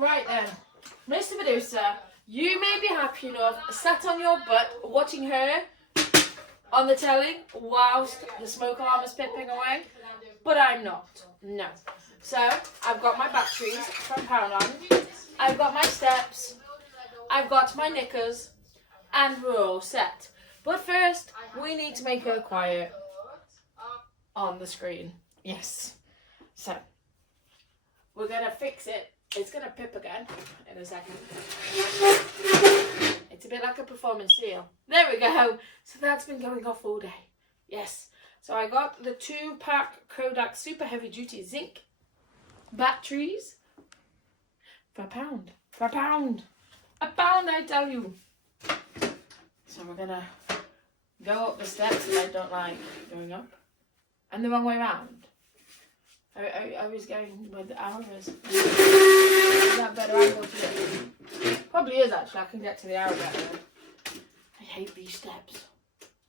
Right then, Mr. Medusa, you may be happy enough sat on your butt watching her on the telly whilst the smoke alarm is pipping away, but I'm not. No. So I've got my batteries from Poundland, I've got my steps, I've got my knickers, and we're all set. But first, we need to make her quiet on the screen. Yes. So we're gonna fix it. It's gonna pip again in a second. It's a bit like a performance seal. There we go. So that's been going off all day. Yes. So I got the 2-pack Kodak Super Heavy Duty Zinc batteries for £1. For £1. £1, I tell you. So we're gonna go up the steps that I don't like going up. And the wrong way around. I was going with the arrows. Is that better angle to it? Probably is actually. I can get to the arrow better. I hate these steps.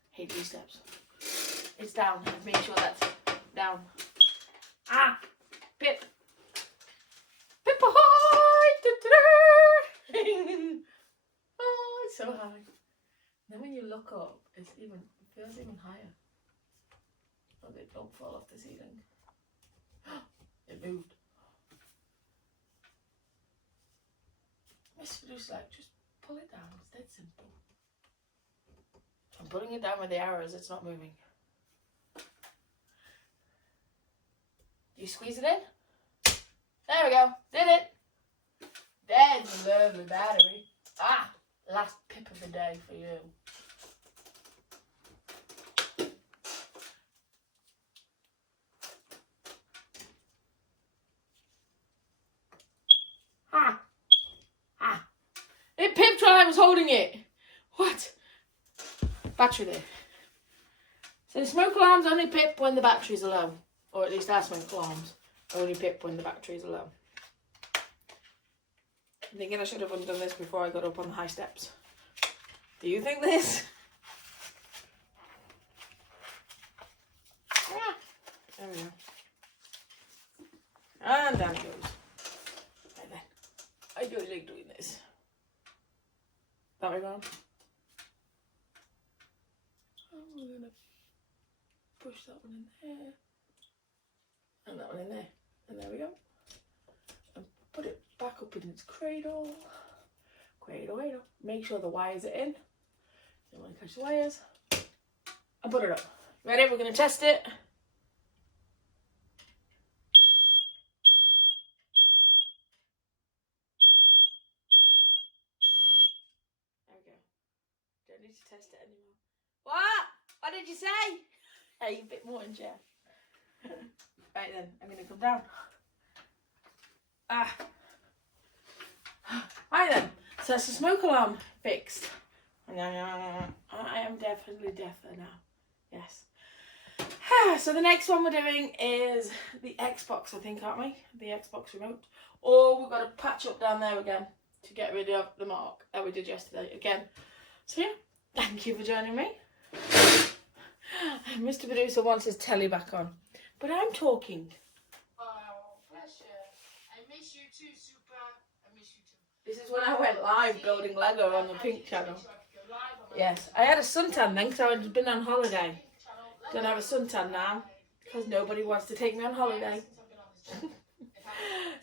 Hate these steps. It's down. Make sure that's down. Ah! Pip! Pip ahoy! Oh, it's so high. Then when you look up, it feels even higher. Look, it don't fall off the ceiling. It moved. Mr. Medusa, like, just pull it down. It's dead simple. I'm putting it down with the arrows. It's not moving. You squeeze it in. There we go. Did it. There's a lovely battery. Ah, last pip of the day for you. It pipped while I was holding it. What? Battery there. So the smoke alarms only pip when the batteries are low. Or at least our smoke alarms only pip when the batteries are low. I'm thinking I should have undone this before I got up on the high steps. Do you think this? Ah, there we go. And down it goes. Right then. I don't like doing this. That way around. And we're going to push that one in there. And that one in there. And there we go. And put it back up in its cradle. Cradle. Make sure the wires are in. Don't want to catch the wires. And put it up. Ready? We're going to test it. Don't need to test it anymore. What? What did you say? Hey, a bit more in chair. Right then, I'm going to come down. Ah. Right then, so that's the smoke alarm fixed. I am definitely deafer now. Yes. So the next one we're doing is the Xbox, I think, aren't we? The Xbox remote. Or we've got to patch up down there again to get rid of the mark that we did yesterday again. So yeah, thank you for joining me. Mr. Medusa wants his telly back on, but I'm talking. Oh, bless you. I miss you too, Super. I miss you too. This is when I went live building Lego on the Pink channel. Yes, I had a suntan then because I had been on holiday. Don't have a suntan now because nobody wants to take me on holiday.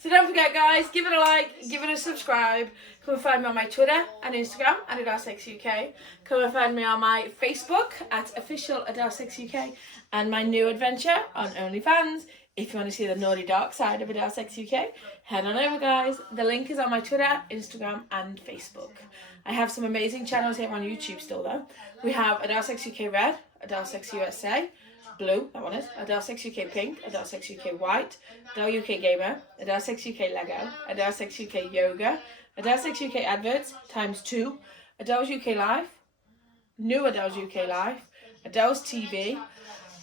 So don't forget, guys, give it a like, give it a subscribe. Come and find me on my Twitter and Instagram at Adelesexyuk. Come and find me on my Facebook at official Adelesexyuk, and my new adventure on OnlyFans. If you want to see the naughty dark side of Adelesexyuk, head on over, guys. The link is on my Twitter, Instagram, and Facebook. I have some amazing channels here on YouTube still, though. We have Adelesexyuk Red, Adelesexusa, Blue, that one is, Adelesexyuk Pink, Adelesexyuk White, Adele UK Gamer, Adelesexyuk Lego, Adelesexyuk Yoga, Adelesexyuk Adverts ×2, Adele's UK Life, New Adele's UK Life, Adele's TV,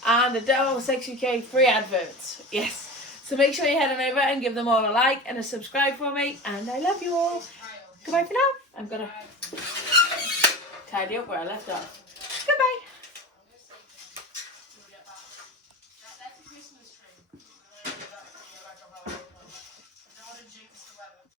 and Adelesexyuk free adverts. Yes. So make sure you head on over and give them all a like and a subscribe for me, and I love you all. Goodbye for now. I'm gonna tidy up where I left off.